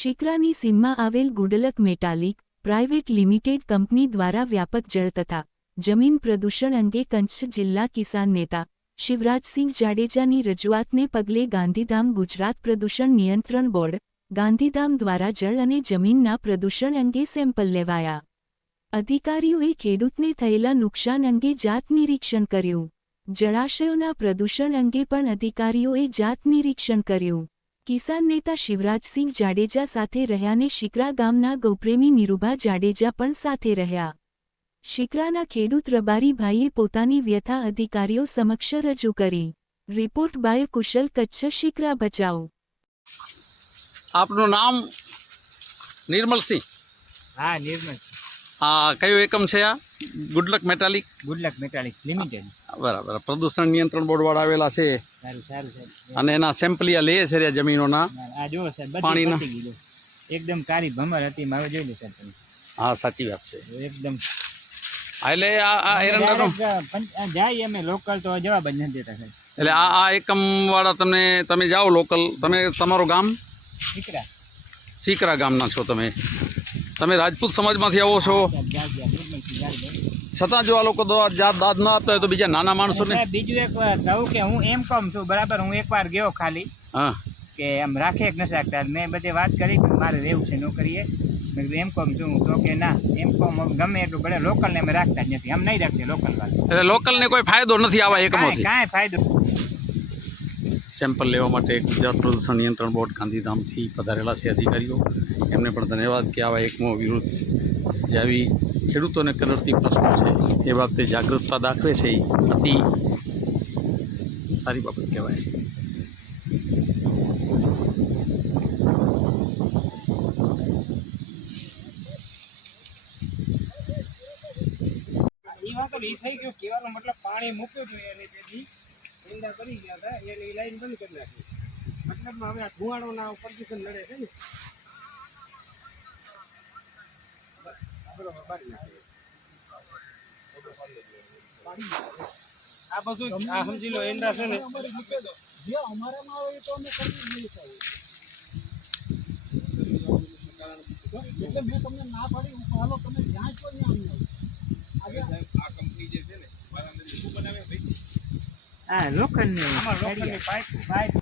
શિકરાની સીમમાં આવેલ good luck metallic private limited company દ્વારા વ્યાપક જળ તથા જમીન પ્રદૂષણ અંગે કચ્છ જિલ્લા કિસાન નેતા શિવરાજસિંહ જાડેજાની રજૂઆતને પગલે ગાંધીધામ ગુજરાત પ્રદૂષણ નિયંત્રણ બોર્ડ ગાંધીધામ દ્વારા જળ અને જમીનના પ્રદૂષણ અંગે સેમ્પલ લેવાયા. અધિકારીઓએ ખેડૂતને થયેલા નુકસાન અંગે જાત નિરીક્ષણ કર્યું. જળાશયોના પ્રદૂષણ અંગે પણ અધિકારીઓએ જાત નિરીક્ષણ કર્યું. કિસાન નેતા શિવરાજસિંહ જાડેજા સાથે રહ્યાને શિકરા ગામના ગૌપ્રેમી નિરૂભા જાડેજા પણ સાથે રહ્યા. શિકરાના ખેડૂત રબારીભાઈએ પોતાની વ્યથા અધિકારીઓ સમક્ષ રજૂ કરી. રિપોર્ટ બાય કુશલ, કચ્છ. શિકરા બચાવ. આપનું નામ? નિર્મલસિંહ. હા, નિર્મલ. કયો એકમ છે આ? Good luck metallic limited. બરાબર. પ્રદૂષણ નિયંત્રણ બોર્ડ વાળા આવેલા છે. સારું. અને એના સેમ્પલિયા લે છે રે જમીનોના આ જો સાહેબ, પાણીના એકદમ કાળી ભમર હતી, મારે જોઈ લો સાહેબ તમે. હા, સાચી વાત છે. એકદમ એટલે આ એરંડાનો જાય અમે લોકલ તો જવાબ જ નથી દેતા સાહેબ. એટલે આ એકમ વાળા તમે જાઓ લોકલ. તમારું ગામ શિકરા ગામના છો તમે રાજપૂત સમાજમાંથી આવો છો. છતાં જો આ લોકો દાદ ના આપતા હોય તો બીજા નાના માણસોને બીજું એક કહું કે હું એમ કોમ છું, બરાબર. હું એકવાર ગયો ખાલી હા કે આમ રાખે કે નથી રાખતા. મેં બધે વાત કરી કે મારે રહેવું છે નોકરીએ. મેં કીધું એમ કોમ છું તો કે ના, એમ કોમ ગમે એટલું ભલે લોકલને અમે રાખતા જ નથી. આમ નહીં રાખતી લોકલ વાત. એટલે લોકલને કોઈ ફાયદો નથી આવા એકમોથી. કાંઈ ફાયદો. સેમ્પલ લેવા માટે ગુજરાત પ્રદૂષણ નિયંત્રણ બોર્ડ ગાંધીધામથી પધારેલા છે અધિકારીઓ. એમને પણ ધન્યવાદ કે આવા એકમો વિરુદ્ધ જે આવી ખેડૂતોને કરડતી પ્રશ્નો છે એ બાબતે જાગૃતતા દાખવે છે. એ અતિ સારી બાબત કહેવાય. એ વાત એ થઈ ગયો કહેવાનો મતલબ પાણી મૂક્યું હતું એની તેથી ઈંડા કરી ગયા હતા, એની લાઈન બંધ કરી નાખી. મતલબમાં હવે આ ધુવાડોના પ્રદૂષણ લડે છે ને, આ બધું આ સમજી લો ઈંડા છે ને જે અમારામાં આવે તો અમે કરી દઈએ. એટલે મેં તમને ના પાડી, હું હાલો તમે જ્યાં છો ત્યાં અમને આ કંપની જે છે ને બનાવે ભાઈ. હા, લોખંડની પાઇપ